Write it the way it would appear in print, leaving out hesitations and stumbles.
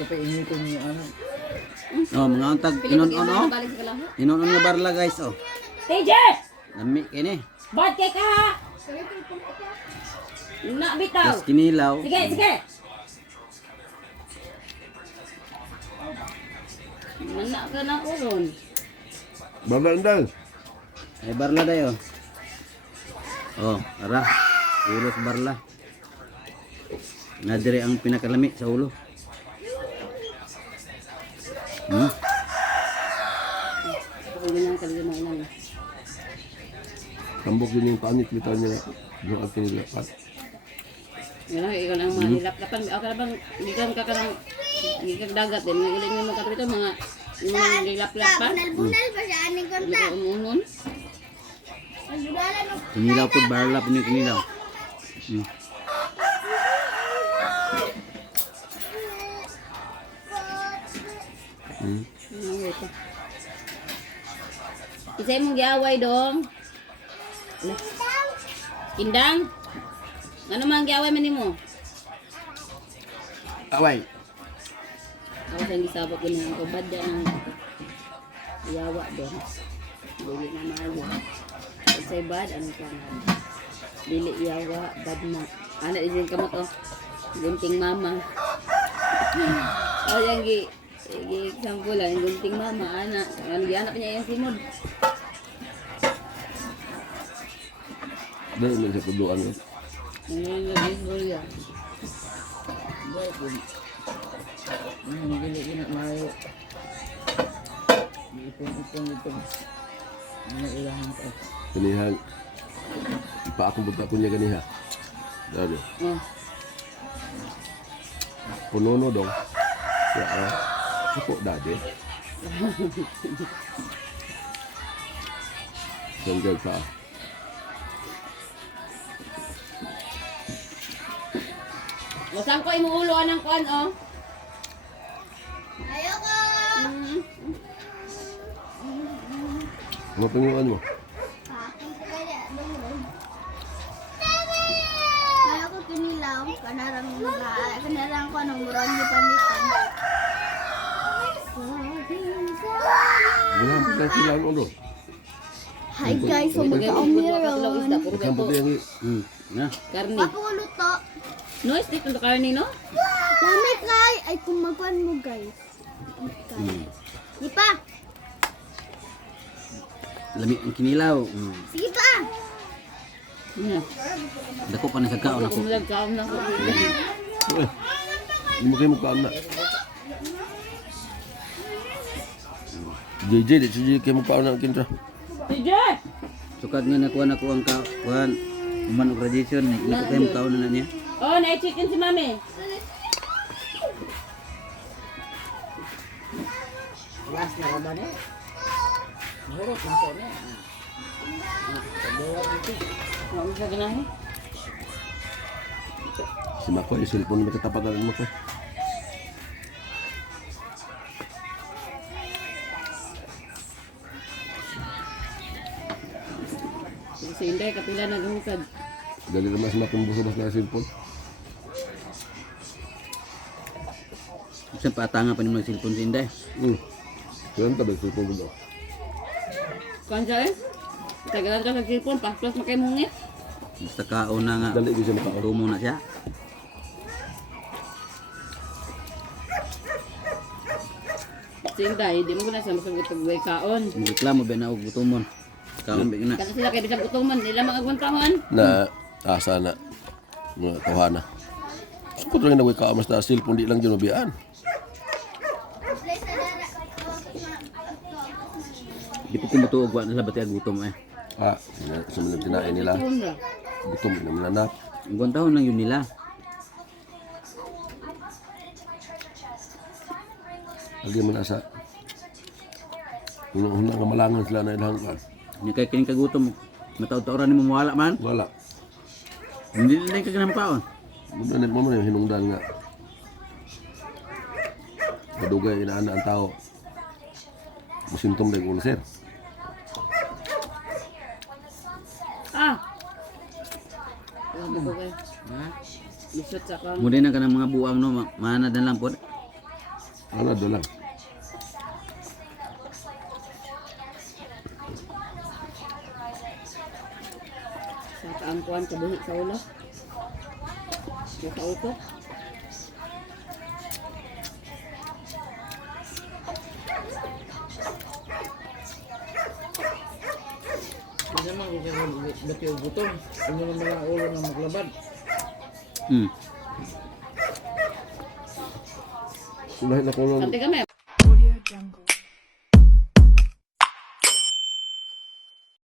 Sa painitin niyo ano. Oh, mga untag inon-on oh. Inon-on nga barla guys oh. TJ! Lami kini. Bad kay ka ha! Na bitaw! Tapos kinilaw. Sige, sige! Mana ka na ko ron. Babandal. Ay barla dayo. Oh, ara. Ulo sa barla. Nadiri ang pinakalami sa ulo. Ako ganyan kalima lang. Kambok yun yung panit bitaw niya. Yung at kinilapat. Yan lang, ikaw lang mga hilap-lapan. Ako na bang, gikan ka ng gikan dagat din. Nagaling mo ka ito, mga hilap-lapan. Bunal-bunal pa siya aning konta. Umunon. Budalan mo. Kinilaw pud barla pud ni kinilaw. Isa'y mong giaway dong. Indang? Ano mang giaway man nimo? Away. Ako sa gisabot ko na ako. Bad yan ang yawa doon. Dili na maayo. Isa'y bad, ano pa nga. Dili yawa, bad na. Ano izin ka mo to? Gunting mama. O yan example lang, gunting mama, anak. Ano anak niya yung simod. Dahil man sa kuduan. Ngayon yung baseball yan. Dili ina mayo. Ipon. Ano ilahan ko. Kanihan. Ipa akong bagka ko niya ganiha. Dado. Oh. Punono dong. Ya, cukup dade. Jangan ka. Masang ko imuulo ng kuan oh. Ayoko. Ano penguan mo? Ayoko kinilaw. Kanarang ko anong muron di panitan. Bilang pagkang silang ulo. Hi guys, so magka-umiron. Isang pati yang Na. Karni. Papulo to. No, stick to karni no? Dami kay. Ay kung magkuhan mo guys. Di pa. Lami ang kinilaw. Sige pa. Yeah. Dako pa ni sa kaon ako. Kumulag kaon na ko. Hindi mo kayo mukhaan na. JJ, di siya kayo mukhaan na kintra. TJ! Sukad nga nakuha na ko ang kuhan. Human og radiation. Ito kayo makaon na niya. Oh, na-chicken si mami. Last na ba ni? Hurot na ko ni. Ano sa ganahin? Si Mako, yung cellphone na katapatan mo ko. Si Inday, kapila na gumukad. Dali naman si Mako buso-bas na cellphone. Sa patanga pa ni mga cellphone si Inday. Kaya tabi cellphone ko daw. Kuan siya eh? Tagalan ka sa cellphone, plus makay mungit. Basta kaon na nga. Dali ko siya makaon. Tumo na siya. Si Inday, di mo ko na siya masagot pag kaon. Reklamo ba na og gutomon. Kaon ba na. Kasi sila kayo bisang utuman, nila mga agwantahon. Na asa na mga kuhana. Ako rin na ka mas na cellphone di lang dyan mabiyaan. Di po kumutuog wa na sa bati gutom eh. Sumunod tinain nila. Gutom na mananap. Ang taon lang yun nila. Lagi mo nasa unang nga malangan sila na ilahangkan. Hindi kay kining kagutom. Mataw-taw ni mo mawala man. Wala. Hindi nila ka ganang kaon. Mo man yung hinungdan nga. Kadugay inaana ang tao. Musintom na yung ulcer. Ah! Ano ko kayo? Ha? Lisot sa kang. Muna na ka ng mga buang no. Manad na lang po. Ano, doon lang. Sa kaangkuhan, kabuhi sa ulo. Sa utot. Hindi naman kasi dati yung gutom. Ano naman ang ulo ng maglabad. Hmm. Sulahin ako ng Ate kami,